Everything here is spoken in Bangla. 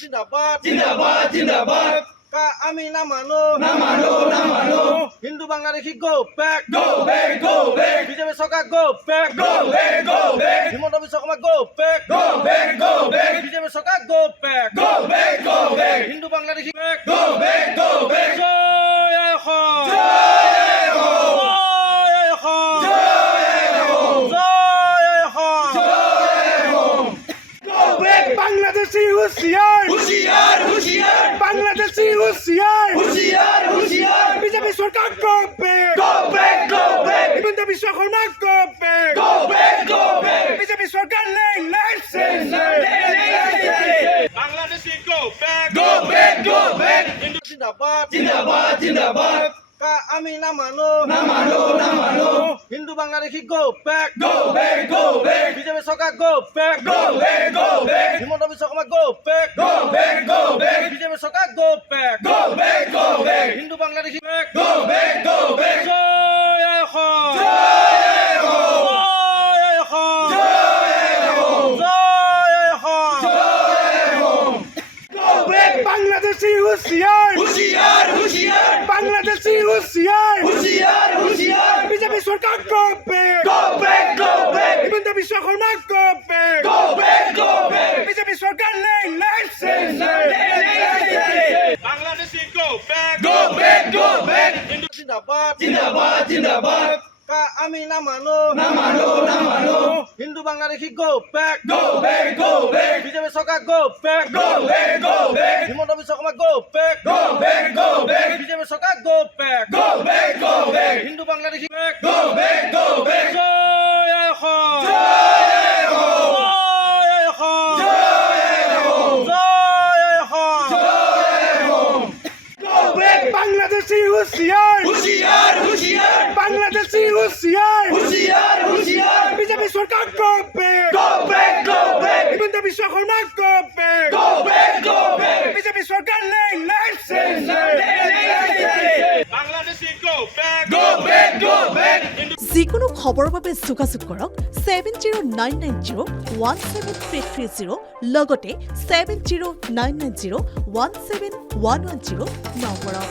জিন্দাবাদ জিন্দাবাদ জিন্দাবাদ আমি না মানো Hindu Bangladeshi go back BJP সরকার go back Himanta Biswa Sharma go back BJP সরকার go back Hindu Bangladeshi back জয় অসম জয় অসম জয় অসম বাংলাদেশি হুঁশিয়ার হুশিয়ার হুশিয়ার বাংলাদেশি হুঁশিয়ার হুশিয়ার হুশিয়ার বিজেপি সরকার করবে go back হিমন্ত বিশ্ব শর্মা করবে বিজেপি সরকার নেই licence Bangladeshi go back go back Hindu জিন্দাবাদ জিন্দাবাদ জিন্দাবাদ আমি না মানো Hindu Bangladeshi go back go back BJP সরকার go back Himanta Biswa Sharma go back BJP সরকার go back Hindu Bangladeshi back জয় অসম জয় অসম জয় অসম বাংলাদেশি হুঁশিয়ার হুশিয়ার হুশিয়ার বাংলাদেশি হুঁশিয়ার হুশিয়ার হুশিয়ার বিজেপি সরকার করবে go back হিমন্ত বিশ্ব শর্মা করবে বিজেপি সরকার নেই licence Bangladeshi go back go back Hindu জিন্দাবাদ জিন্দাবাদ জিন্দাবাদ আমি না মানো Hindu Bangladeshi go back go back BJP সরকার go back Himanta Biswa Sharma go back BJP সরকার go back Hindu Bangladeshi back জয় অসম জয় অসম জয় অসম বাংলাদেশি হুঁশিয়ার হুশিয়ার হুশিয়ার বাংলাদেশি হুঁশিয়ার হুশিয়ার হুশিয়ার বিজেপি সরকার করবে go back হিমন্ত বিশ্ব শর্মা করবে বিজেপি সরকার নেই licence Bangladeshi go back go back যিকোনো খবৰৰ বাবে যোগাযোগ কৰক 7099017330 লগতে 7099017110 নম্বৰত।